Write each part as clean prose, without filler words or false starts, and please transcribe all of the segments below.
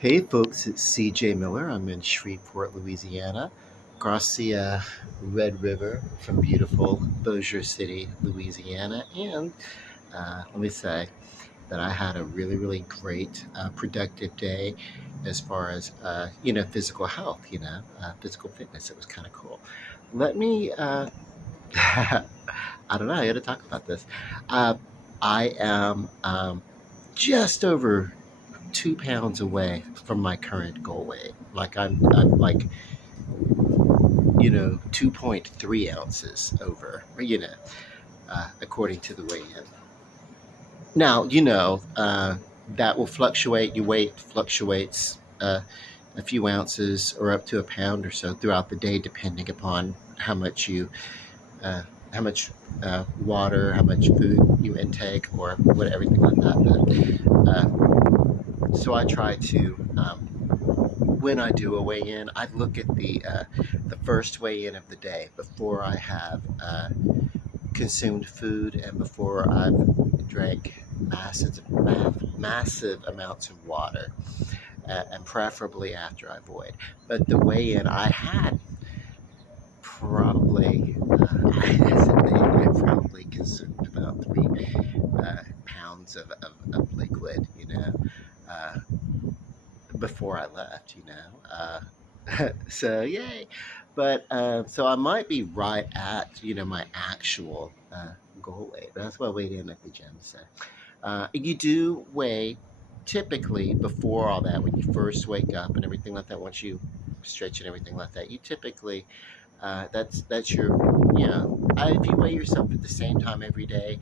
Hey folks, it's CJ Miller. I'm in Shreveport, Louisiana, across the Red River from beautiful Bossier City, Louisiana. And let me say that I had a really, really great, productive day as far as, physical health, physical fitness. It was kind of cool. Let me, I don't know, I got to talk about this. Uh, I am just over 2 pounds away from my current goal weight. Like I'm like 2.3 ounces over. According to the weigh-in. Now that will fluctuate. Your weight fluctuates a few ounces or up to a pound or so throughout the day, depending upon uh, how much water, how much food you intake, or what everything like that. So I try to when I do a weigh-in, I look at the first weigh-in of the day before I have consumed food and before I've drank massive amounts of water, and preferably after I void. But the weigh-in I had probably, I probably consumed about 3 pounds of liquid, uh, before I left, so yay. But so I might be right at my actual goal weight. That's what I weighed in at the gym. So you do weigh typically before all that when you first wake up and everything like that. Once you stretch and everything like that, you typically that's your if you weigh yourself at the same time every day,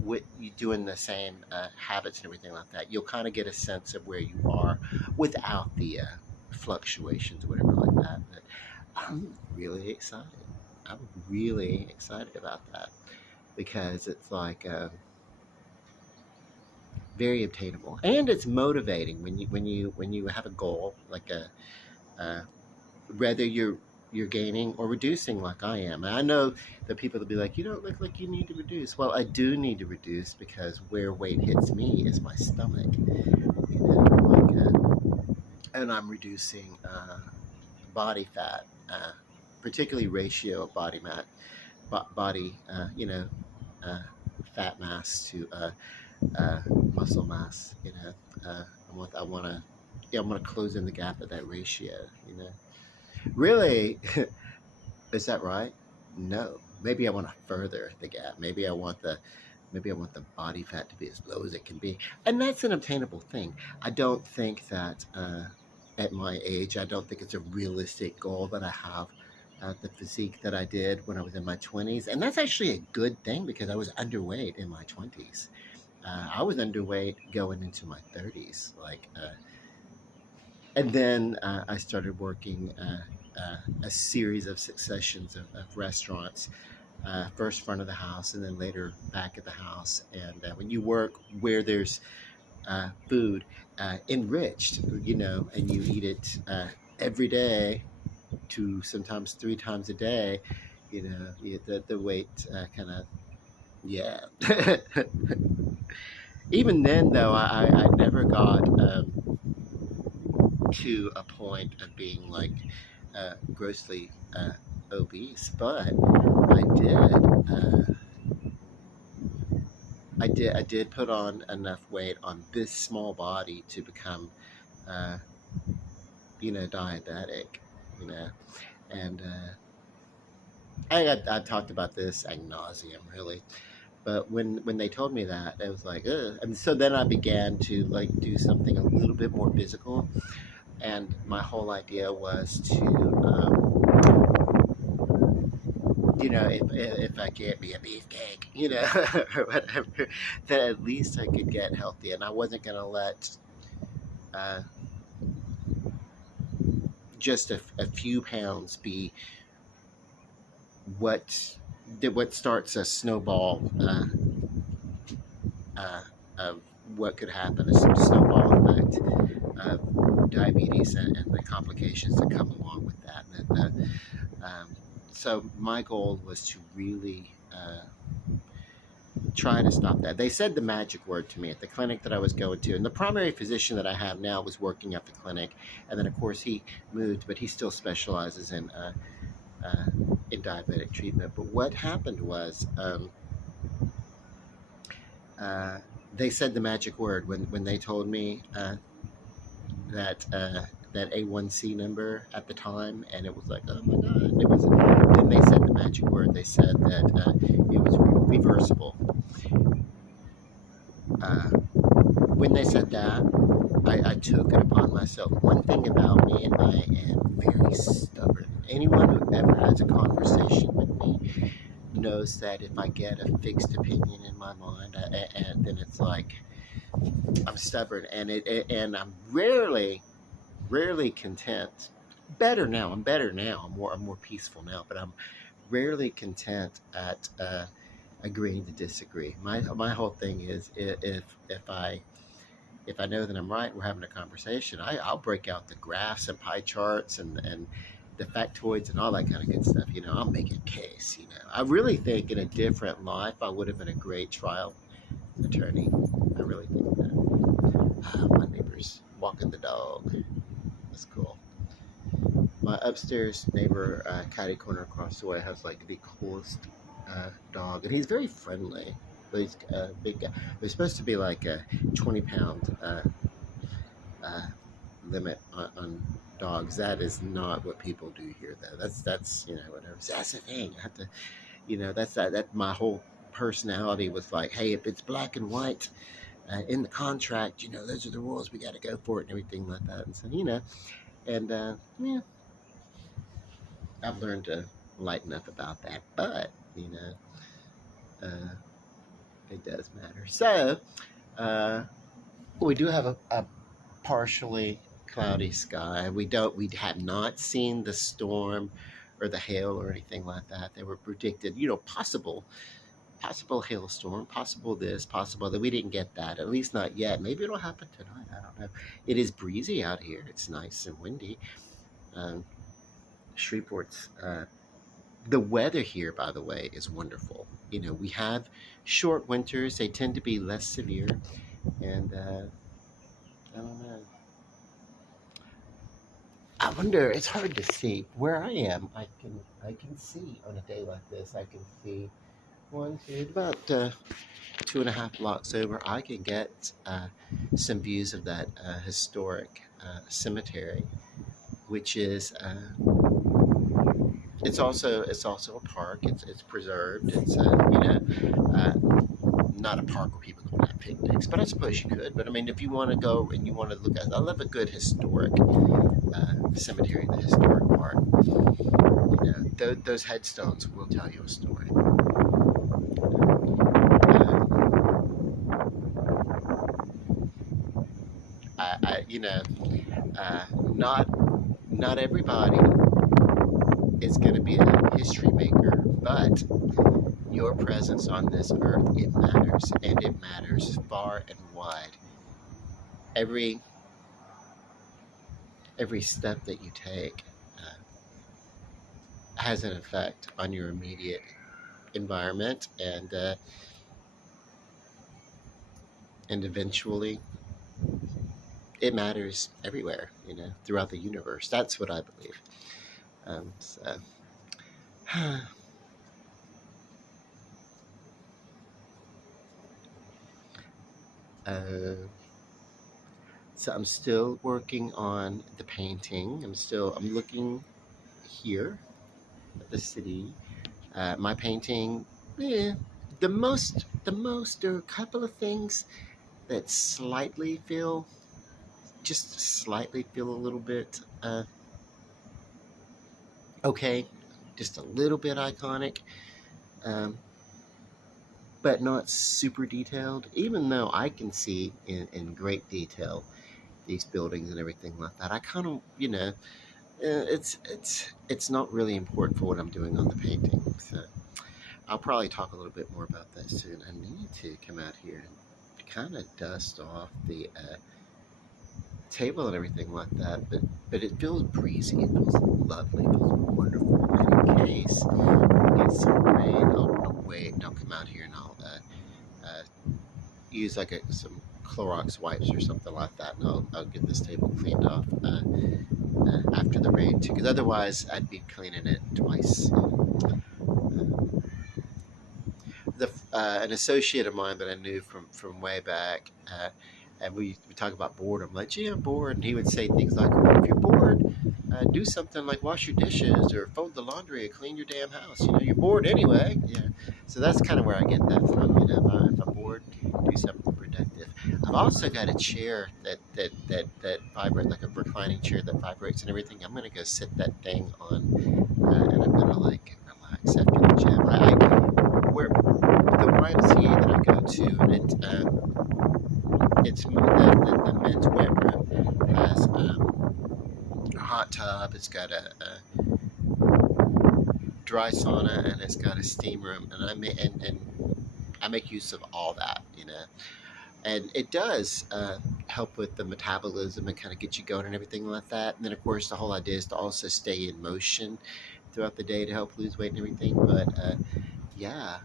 with you doing the same habits and everything like that, you'll kind of get a sense of where you are without the fluctuations or whatever like that. But I'm really excited. I'm really excited about that because it's like very obtainable and it's motivating when you have a goal like uh, whether you're gaining or reducing like I am. And I know that people will be like, you don't look like you need to reduce. Well, I do need to reduce because where weight hits me is my stomach. And I'm reducing body fat, particularly ratio of body, uh, fat mass to uh, muscle mass. I want to, yeah, I want to close in the gap of that ratio. Really, is that right? No. Maybe I want to further the gap. Maybe I want the body fat to be as low as it can be, and that's an obtainable thing. I don't think that at my age, I don't think it's a realistic goal that I have. The physique that I did when I was in my 20s, and that's actually a good thing because I was underweight in my 20s. I was underweight going into my 30s, and then I started working a series of successions of restaurants, first front of the house and then later back at the house. And when you work where there's food enriched, and you eat it every day, sometimes 3 times a day, the weight kind of, yeah. Even then, though, I never got to a point of being like grossly obese, but I did. I did put on enough weight on this small body to become, uh, diabetic. You know, and I've talked about this ad nauseum, really. But when they told me that, it was like, ugh. And so then I began to like do something a little bit more physical, and my whole idea was to, if I get me a beefcake, or whatever, then at least I could get healthy, and I wasn't gonna let uh, just a few pounds be what what starts a snowball uh, of what could happen, a snowball effect of diabetes and the complications that come along with that. So my goal was to really try to stop that. They said the magic word to me at the clinic that I was going to, and the primary physician that I have now was working at the clinic, and then of course he moved, but he still specializes uh, in diabetic treatment. But what happened was uh, they said the magic word when they told me that that A1C number at the time, and it was like, oh my god! It was. Then they said the magic word. They said that it was reversible. When they said that, I took it upon myself. One thing about me, and I am very stubborn. Anyone who ever has a conversation with me knows that if I get a fixed opinion in my mind, and then it's like I'm stubborn, and I'm rarely content. Better now. I'm better now. I'm more peaceful now. But I'm rarely content at agreeing to disagree. My whole thing is if I know that I'm right, we're having a conversation. I'll break out the graphs and pie charts and the factoids and all that kind of good stuff. I'll make a case. I really think in a different life I would have been a great trial attorney. I really think that. My neighbor's walking the dog. That's cool. My upstairs neighbor, catty corner across the way, has like the coolest dog, and he's very friendly. But he's a big guy. He's supposed to be like a 20-pound uh, limit on dogs. That is not what people do here, though. That's whatever. So that's the thing. I have to, that my whole personality was like, hey, if it's black and white in the contract, those are the rules. We got to go for it and everything like that. And so, and yeah, I've learned to lighten up about that. But uh, it does matter. So we do have a partially cloudy sky. We have not seen the storm or the hail or anything like that. They were predicted, possible hailstorm, possible this, possible that. We didn't get that, at least not yet. Maybe it'll happen tonight. I don't know. It is breezy out here. It's nice and windy. Shreveport's the weather here, by the way, is wonderful. We have short winters. They tend to be less severe, and I don't know. I wonder. It's hard to see where I am. I can see on a day like this. I can see one, two, about 2.5 blocks over. I can get some views of that historic cemetery, which is. It's also a park. It's preserved. It's not a park where people go and have picnics, but I suppose you could. But I mean, if you want to go and you want to look at, I love a good historic cemetery in the historic part. Those headstones will tell you a story. Not everybody is going to be a history maker, but your presence on this earth, it matters, and it matters far and wide. Every step that you take has an effect on your immediate environment, and eventually it matters everywhere, throughout the universe. That's what I believe. So so I'm still working on the painting. I'm looking here at the city. My painting, the most, there are a couple of things that just slightly feel a little bit okay, just a little bit iconic, but not super detailed, even though I can see in great detail these buildings and everything like that. I kind of, it's not really important for what I'm doing on the painting. So I'll probably talk a little bit more about that soon. I need to come out here and kind of dust off the table and everything like that, but it feels breezy. It feels lovely. It feels wonderful. And in case we get some rain, I'll wait and I'll come out here and I'll use like some Clorox wipes or something like that, and I'll get this table cleaned off after the rain too, because otherwise I'd be cleaning it twice. An associate of mine that I knew from way back, and we talk about boredom. Like, gee, I'm bored, and he would say things like, "Well, if you're bored, do something like wash your dishes or fold the laundry or clean your damn house. You know, you're bored anyway." Yeah, so that's kind of where I get that from. You know, if I'm bored, do something productive. I've also got a chair that vibrates, like a reclining chair that vibrates and everything. I'm gonna go sit that thing on, and I'm gonna like relax after the gym. Where the YMCA that I go to, and the men's weight room has a hot tub. It's got a dry sauna, and it's got a steam room, and I make use of all that, you know. And it does help with the metabolism and kind of get you going and everything like that. And then, of course, the whole idea is to also stay in motion throughout the day to help lose weight and everything. But yeah,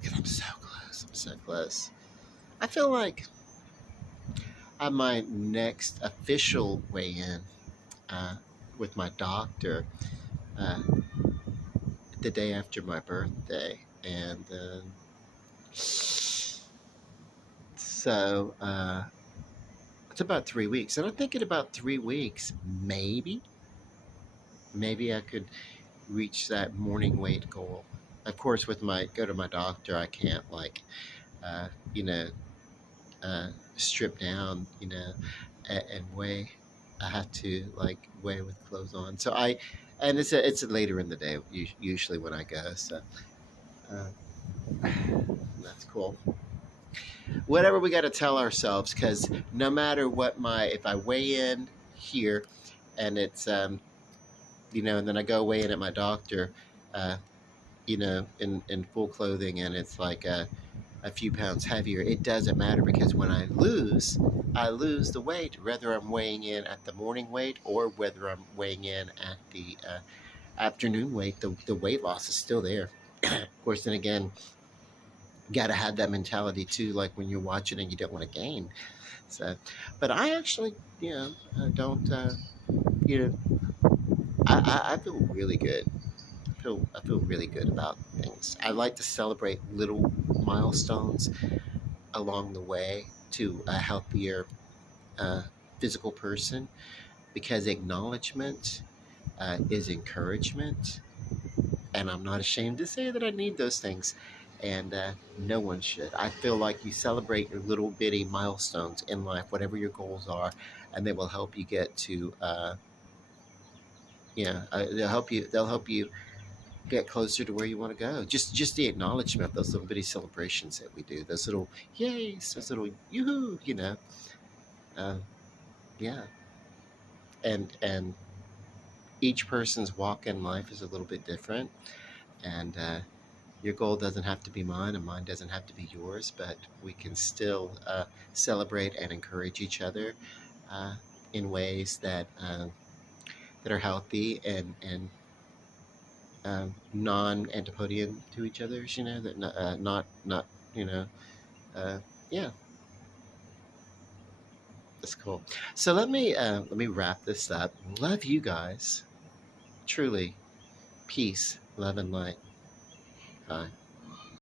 because I'm so close. I'm so close. I feel like on my next official weigh-in uh, with my doctor uh, the day after my birthday, and so it's about 3 weeks, and I'm thinking about 3 weeks, maybe I could reach that morning weight goal. Of course, with my go to my doctor, I can't like uh, you know strip down, you know, and weigh. I have to like weigh with clothes on. So and it's later in the day usually when I go. So uh, that's cool. Whatever we got to tell ourselves, because no matter what if I weigh in here, and it's and then I go weigh in at my doctor, uh, in full clothing, and it's like a few pounds heavier, it doesn't matter because when I lose the weight, whether I'm weighing in at the morning weight or whether I'm weighing in at the afternoon weight, the weight loss is still there. Of course, then again, got to have that mentality too, like when you're watching and you don't want to gain. So, but I actually, don't, you know, I feel really good. I feel really good about things. I like to celebrate little milestones along the way to a healthier uh, physical person, because acknowledgement is encouragement, and I'm not ashamed to say that I need those things, and no one should. I feel like you celebrate your little bitty milestones in life, whatever your goals are, and they will help you get to they'll help you get closer to where you want to go. Just the acknowledgement, those little bitty celebrations that we do, those little yays, those little yoo-hoo, uh, yeah. And each person's walk in life is a little bit different, and your goal doesn't have to be mine, and mine doesn't have to be yours, but we can still celebrate and encourage each other uh, in ways that are healthy and non-antipodean to each other's, that not you know uh, yeah, that's cool. So let me wrap this up. Love you guys, truly. Peace, love, and light. Bye.